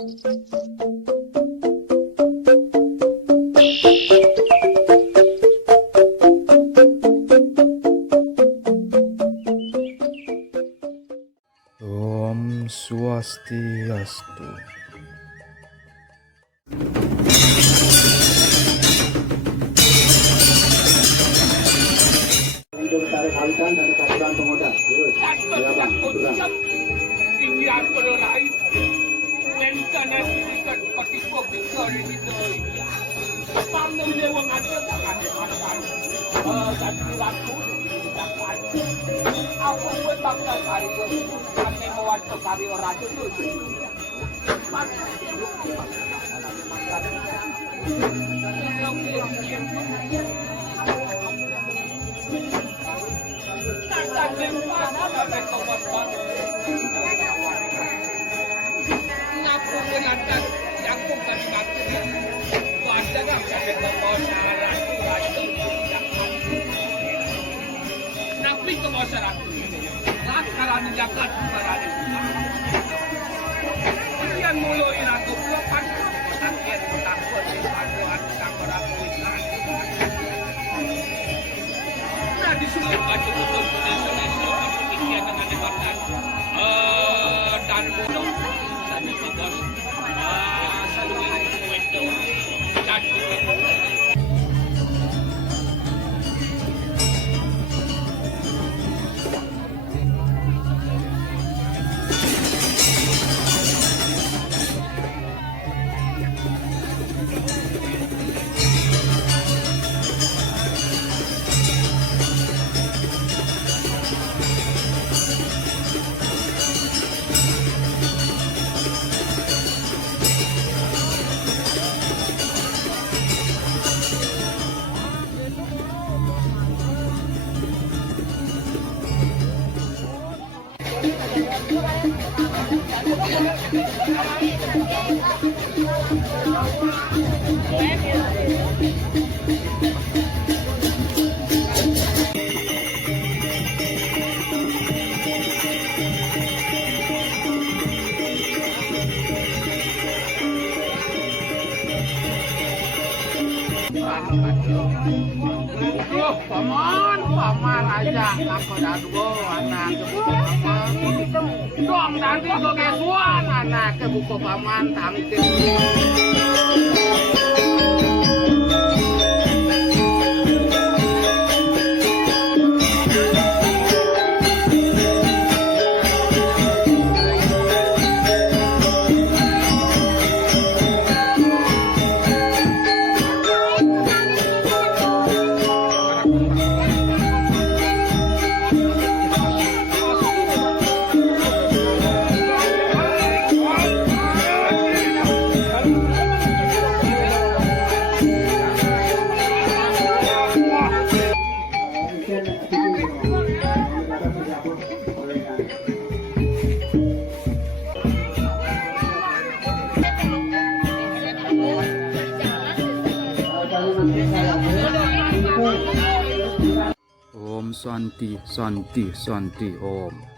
Om Swastiastu. Hidup tarik halikan dan kasihan pemuda. Ya bang, kurang. Tinggal berlain. Wenta nanti dekat patiko Victoria itu. Sampai dia orang ada tak ada makan. Dan laku dapat. Aku pun bangga kali itu. Kami mewanto kali orang itu. Nabi ke masyarakat, lakaran jagat berada. Yang mulai ratu bukan sakit takut paduan kamera kuisan. Nah di sini baju betul Indonesia kemudian dengan debatkan dan gunung tadi bos selalu window dan paman aja aku dadu anak buku paman dong nanti kok kesuan anak ke buku paman tangting. Om Santi Santi Santi Om.